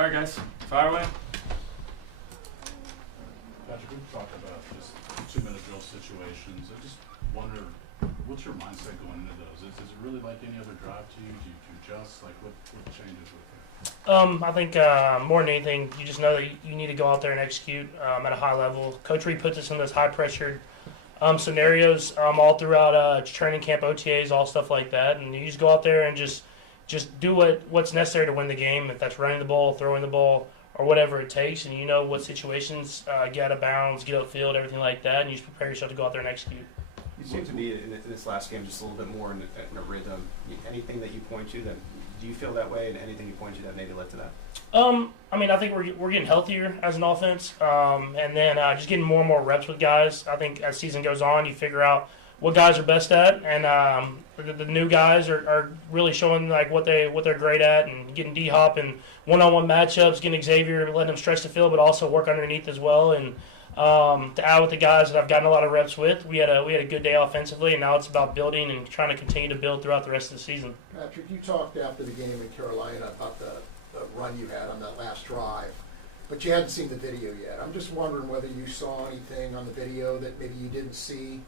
All right, guys, fire away. Patrick, we've talked about just 2-minute drill situations. I just wonder, what's your mindset going into those? Is it really like any other drive to you? Do you adjust? Like, what changes with it? I think more than anything, you just know that you need to go out there and execute at a high level. Coach Reed puts us in those high-pressured scenarios all throughout training camp, OTAs, all stuff like that, and you just go out there and just do what's necessary to win the game. If that's running the ball, throwing the ball, or whatever it takes, and you know what situations get out of bounds, get upfield, everything like that, and you just prepare yourself to go out there and execute. You seem to be in this last game just a little bit more in a rhythm. Anything that you point to, that do you feel that way, and anything you point to that maybe led to that? I mean, I think we're getting healthier as an offense, and then just getting more and more reps with guys. I think as season goes on, you figure out what guys are best at, and the new guys are really showing like what they're great at, and getting D-Hop and one-on-one matchups, getting Xavier, letting him stretch the field, but also work underneath as well. And to add with the guys that I've gotten a lot of reps with, we had a good day offensively, and now it's about building and trying to continue to build throughout the rest of the season. Patrick, you talked after the game in Carolina about the run you had on that last drive, but you hadn't seen the video yet. I'm just wondering whether you saw anything on the video that maybe you didn't see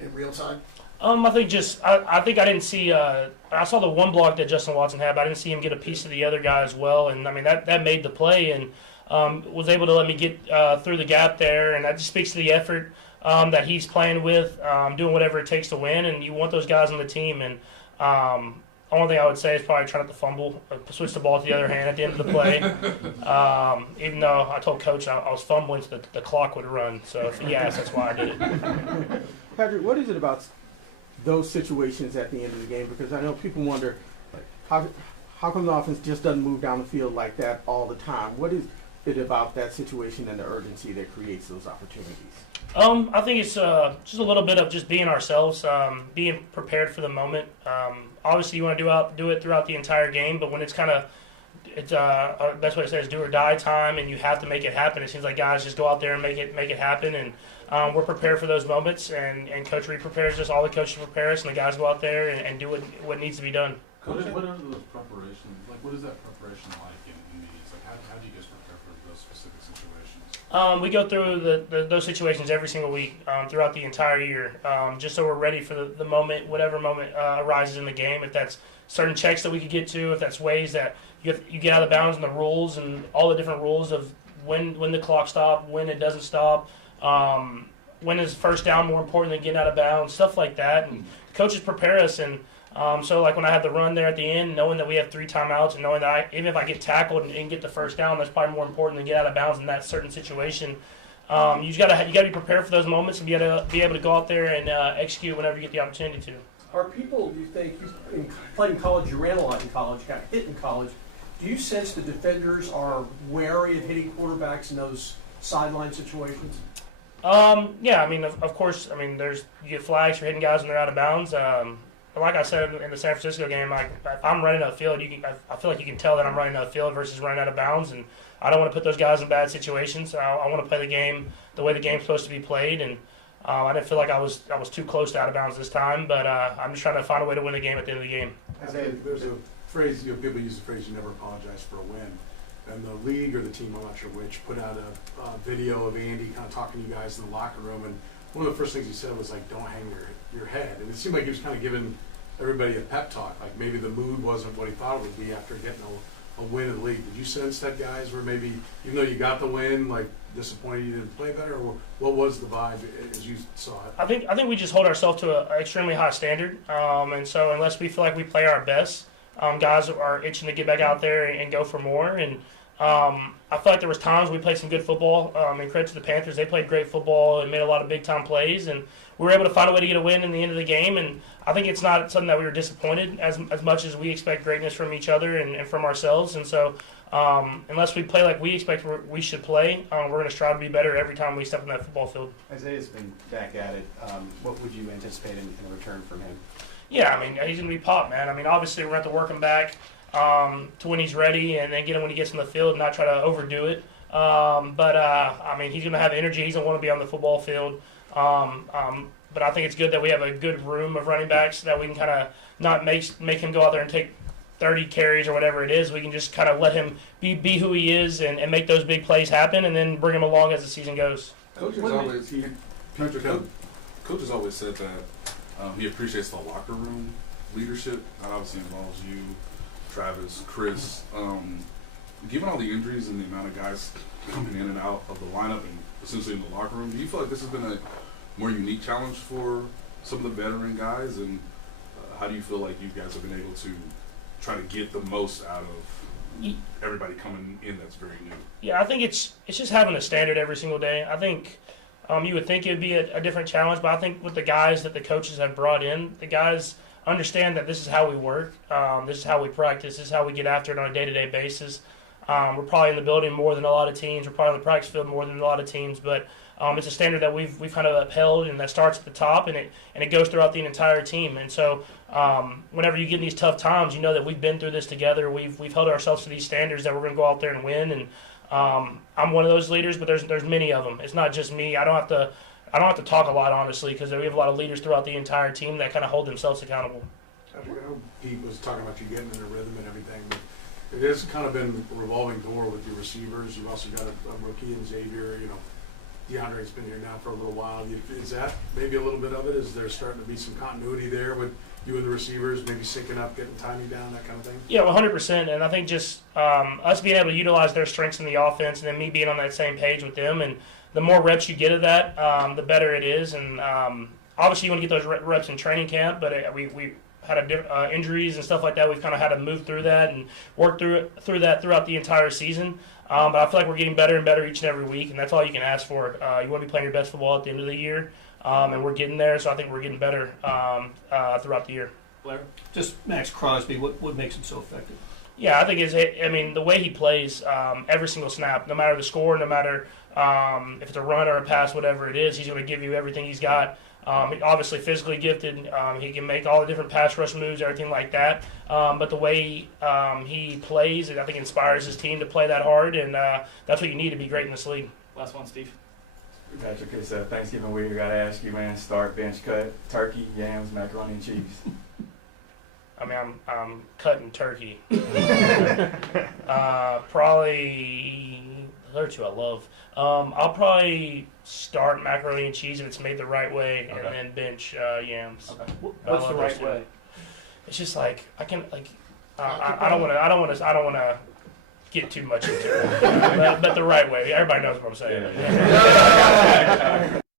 in real time. I think I didn't see. I saw the one block that Justin Watson had, but I didn't see him get a piece of the other guy as well. And I mean that made the play and was able to let me get through the gap there, and that just speaks to the effort that he's playing with, doing whatever it takes to win. And you want those guys on the team. And only thing I would say is probably try not to fumble, switch the ball to the other hand at the end of the play. Even though I told Coach I was fumbling so the clock would run. So if he asked, that's why I did it. Patrick, what is it about those situations at the end of the game? Because I know people wonder, like, how come the offense just doesn't move down the field like that all the time? What is it about that situation and the urgency that creates those opportunities? I think it's just a little bit of just being ourselves, being prepared for the moment. Obviously, you want to do it throughout the entire game, but when it's kind of that's what it says, do or die time, and you have to make it happen. It seems like guys just go out there and make it happen, and we're prepared for those moments. And Coach Reed prepares us, all the coaches prepare us, and the guys go out there and do what needs to be done. Coach, what are those preparations like? What is that preparation like in meetings? Like, how do you guys prepare for those specific situations? We go through those situations every single week throughout the entire year, just so we're ready for the moment, whatever moment arises in the game. If that's certain checks that we could get to, if that's ways that you get out of bounds, and the rules and all the different rules of when the clock stops, when it doesn't stop, when is first down more important than getting out of bounds, stuff like that. And coaches prepare us, and so like when I had the run there at the end, knowing that we have 3 timeouts, and knowing that even if I get tackled and get the first down, that's probably more important than get out of bounds in that certain situation. You just gotta be prepared for those moments and be able to go out there and execute whenever you get the opportunity to. Are people, do you think, you played in college, you ran a lot in college, got hit in college, do you sense the defenders are wary of hitting quarterbacks in those sideline situations? Yeah, I mean, of course, I mean, you get flags for hitting guys when they're out of bounds. But like I said in the San Francisco game, if I'm running upfield, I feel like you can tell that I'm running upfield versus running out of bounds, and I don't want to put those guys in bad situations. I want to play the game the way the game's supposed to be played, and I didn't feel like I was too close to out of bounds this time, but I'm just trying to find a way to win the game at the end of the game. There's a phrase, people use the phrase, you never apologize for a win. And the league or the team, I'm not sure which, put out a video of Andy kind of talking to you guys in the locker room, and one of the first things he said was like, don't hang your head. And it seemed like he was kind of giving everybody a pep talk, like maybe the mood wasn't what he thought it would be after getting a win in the league. Did you sense that guys were maybe, even though you got the win, like disappointed you didn't play better, or what was the vibe as you saw it? I think we just hold ourselves to an extremely high standard, and so unless we feel like we play our best, guys are itching to get back out there and go for more. And I feel like there was times we played some good football. And credit to the Panthers, they played great football and made a lot of big time plays, and we were able to find a way to get a win in the end of the game. And I think it's not something that we were disappointed as much as we expect greatness from each other and from ourselves. And so unless we play like we expect we should play, we're going to strive to be better every time we step in that football field. Isaiah's been back at it. What would you anticipate in return from him? Yeah, I mean, he's going to be popped, man. I mean, obviously we're going to have to work him back to when he's ready, and then get him when he gets in the field and not try to overdo it. But I mean, he's going to have energy. He's going to want to be on the football field. But I think it's good that we have a good room of running backs that we can kind of not make him go out there and take 30 carries or whatever it is, we can just kind of let him be who he is and make those big plays happen, and then bring him along as the season goes. Coach has always Coach has always said that he appreciates the locker room leadership. That obviously involves you, Travis, Chris. Given all the injuries and the amount of guys coming in and out of the lineup and essentially in the locker room, do you feel like this has been a more unique challenge for some of the veteran guys? And how do you feel like you guys have been able to try to get the most out of everybody coming in that's very new? Yeah, I think it's just having a standard every single day. I think you would think it would be a different challenge, but I think with the guys that the coaches have brought in, the guys understand that this is how we work, this is how we practice, this is how we get after it on a day-to-day basis. We're probably in the building more than a lot of teams. We're probably on the practice field more than a lot of teams, but it's a standard that we've kind of upheld, and that starts at the top, and it goes throughout the entire team. And so, whenever you get in these tough times, you know that we've been through this together. We've held ourselves to these standards that we're going to go out there and win. And I'm one of those leaders, but there's many of them. It's not just me. I don't have to talk a lot, honestly, because we have a lot of leaders throughout the entire team that kind of hold themselves accountable. I know Pete was talking about you getting in a rhythm and everything, but it has kind of been a revolving door with your receivers. You've also got a rookie in Xavier. You know, DeAndre's been here now for a little while. Is that maybe a little bit of it? Is there starting to be some continuity there with you and the receivers, maybe syncing up, getting timing down, that kind of thing? Yeah, 100%. And I think just us being able to utilize their strengths in the offense, and then me being on that same page with them, and the more reps you get of that, the better it is. And obviously, you want to get those reps in training camp, but we had injuries and stuff like that. We've kind of had to move through that and work through that throughout the entire season. But I feel like we're getting better and better each and every week, and that's all you can ask for. You want to be playing your best football at the end of the year, and we're getting there. So I think we're getting better throughout the year. Blair? Just Max Crosby, what makes him so effective? Yeah, I think the way he plays every single snap, no matter the score, no matter if it's a run or a pass, whatever it is, he's going to give you everything he's got. Obviously physically gifted, he can make all the different pass rush moves, everything like that. But the way he plays, I think, inspires his team to play that hard, and that's what you need to be great in this league. Last one, Steve. Patrick, it's Thanksgiving week. I gotta ask you, man. Start, bench, cut, turkey, yams, macaroni and cheese. I mean, I'm cutting turkey. Probably the other two I love. I'll probably start macaroni and cheese if it's made the right way, and then bench yams. Okay. What's the right way? It's just like I don't want to get too much into it, but the right way. Everybody knows what I'm saying. Yeah.